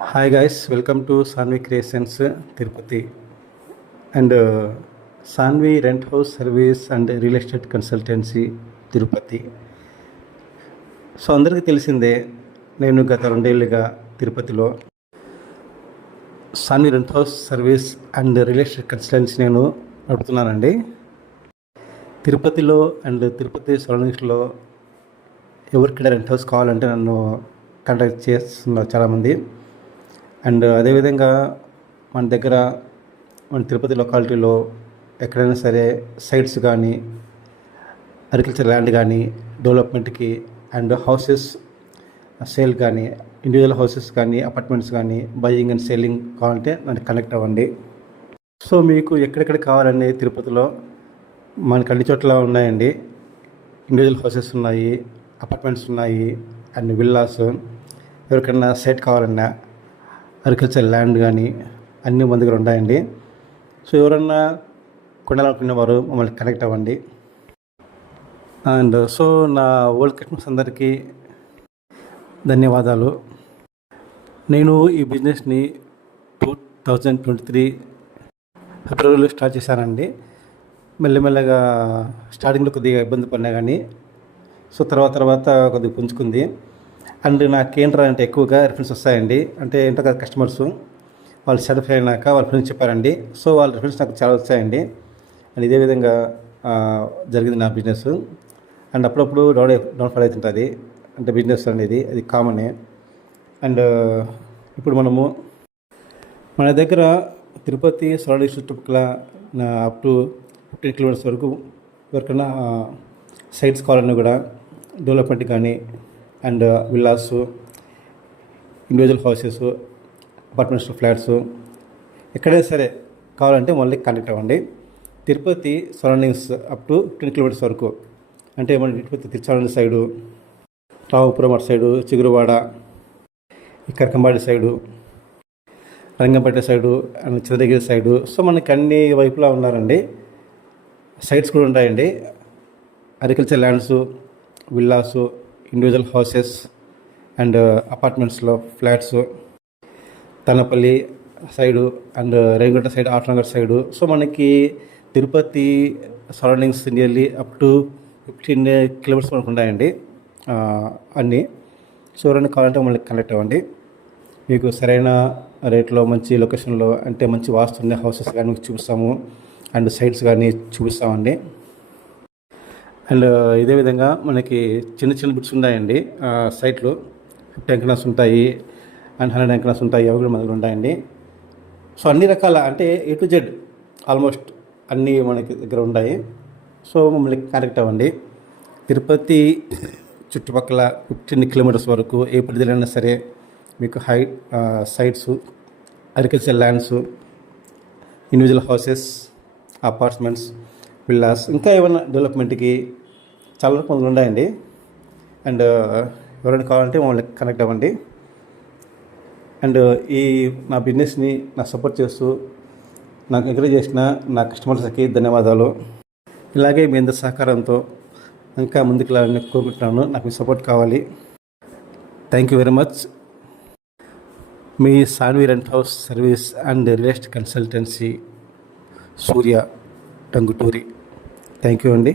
Hi guys, welcome to Sanvi Creations Tirupati and Sanvi Rent House Service and Real Estate Consultancy Tirupati. So అందరికీ తెలిసిందే, నేను గత 2 ఏళ్ళుగా తిరుపతిలో Sanvi rent house service and real estate consultancy నేను నడుపుతున్నానండి. తిరుపతిలో అండ్ తిరుపతి సరౌండింగ్స్లో ఎవరికైనా రెంట్ హౌస్ కావాలంటే నన్ను కాంటాక్ట్ చేస్తున్నారు చాలామంది. అండ్ అదేవిధంగా మన దగ్గర మన తిరుపతి లొకాలిటీలో ఎక్కడైనా సరే సైట్స్ కానీ, అగ్రికల్చర్ ల్యాండ్ కానీ, డెవలప్మెంట్కి అండ్ హౌసెస్ సేల్ కానీ, ఇండివిజువల్ హౌసెస్ కానీ, అపార్ట్మెంట్స్ కానీ బయింగ్ అండ్ సేలింగ్ కావాలంటే నన్ను కనెక్ట్ అవ్వండి. సో మీకు ఎక్కడెక్కడ కావాలండి తిరుపతిలో మనకు అన్ని చోట్ల ఉన్నాయండి. ఇండివిజువల్ హౌసెస్ ఉన్నాయి, అపార్ట్మెంట్స్ ఉన్నాయి అండ్ విల్లాస్. ఎవరికైనా సైట్ కావాలన్నా, అగ్రికల్చర్ ల్యాండ్ కానీ అన్నీ మన దగ్గర ఉంటాయండి. సో ఎవరన్నా కొనాలనుకునే వారు మమ్మల్ని కనెక్ట్ అవ్వండి. అండ్ సో నా ఓల్డ్ కస్టమర్స్ అందరికీ ధన్యవాదాలు. నేను ఈ బిజినెస్ని 2023 ఫిబ్రవరిలో స్టార్ట్ చేశానండి. మెల్లమెల్లగా స్టార్టింగ్లో కొద్దిగా ఇబ్బంది పడినా కానీ సో తర్వాత కొద్దిగా పుంజుకుంది. అండ్ నాకేంట్రా అంటే ఎక్కువగా రిఫరెన్స్ వస్తాయండి. అంటే ఏంటో కదా, కస్టమర్స్ వాళ్ళు సాటిస్ఫై అయినాక వాళ్ళ ఫ్రెండ్స్ చెప్పారండి. సో వాళ్ళ రిఫరెన్స్ నాకు చాలా వచ్చాయండి. అండ్ ఇదే విధంగా జరిగింది నా బిజినెస్. అండ్ అప్పుడప్పుడు డౌన్ఫాల్ అవుతుంటుంది, అంటే బిజినెస్ అనేది అది కామనే. అండ్ ఇప్పుడు మనము మన దగ్గర తిరుపతి సరౌండింగ్స్ చుట్టుపక్కల అప్ టు 15 కిలోమీటర్స్ వరకు ఎవరికైనా సైట్స్ కావాలన్నా కూడా డెవలప్మెంట్ కానీ and villas, individual houses, apartments, flats ఎక్కడైనా సరే కావాలంటే మళ్ళీ కాంటాక్ట్ అవ్వండి. Tirupati surroundings up to 15 kilometres వరకు, అంటే మన తిరుపతి తిరుచానూరు సైడు, రావుపురం అటు side, Chiguruvada, Karakambadi side, Rangampet side and Chandragiri side. So మనకి అన్ని వైపులా ఉన్నారండి. సైట్స్ కూడా ఉంటాయండి. Agriculture lands, villas, individual houses and అపార్ట్మెంట్స్లో flats, Tanapalli side and Regunta side, Autonagar side. So మనకి Tirupati surroundings nearly up to 15 kilometres మనకు ఉన్నాయండి అన్నీ. సో ఎవరైనా కావాలంటే మళ్ళీ కనెక్ట్ అవ్వండి. మీకు సరైన రేట్లో మంచి లొకేషన్లో, అంటే మంచి వాస్తు ఉన్న హౌసెస్ కానీ మీకు చూపిస్తాము అండ్ సైట్స్ కానీ చూపిస్తామండి. అండ్ ఇదే విధంగా మనకి చిన్న బిట్స్ ఉన్నాయండి సైట్లు. 50 అంకనాస్ ఉంటాయి అండ్ 100 అంకనాస్ ఉంటాయి, అవి కూడా మన దగ్గర ఉంటాయండి. సో అన్ని రకాల, అంటే A to Z ఆల్మోస్ట్ అన్నీ మనకి దగ్గర ఉంటాయి. సో మమ్మల్ని కనెక్ట్ అవ్వండి. తిరుపతి చుట్టుపక్కల 15 కిలోమీటర్స్ వరకు ఏ పరిధిలో సరే మీకు sites, agriculture lands, individual houses, apartments, villas, ఇంకా ఏమైనా డెవలప్మెంట్కి చాలా వరకు మందులు ఉన్నాయండి. అండ్ ఎవరైనా కావాలంటే మమ్మల్ని కనెక్ట్ అవ్వండి. అండ్ ఈ నా బిజినెస్ని నాకు సపోర్ట్ చేస్తూ నాకు ఎంకరేజ్ చేసిన నా కస్టమర్స్కి ధన్యవాదాలు. ఇలాగే మీ అందరి సహకారంతో ఇంకా ముందుకు వెళ్ళాలని కోరుకుంటున్నాను. నాకు మీ సపోర్ట్ కావాలి. Thank you very much. మీ Sanvi rent house service and real estate consultancy, Surya Tanguturi. Thank you అండి.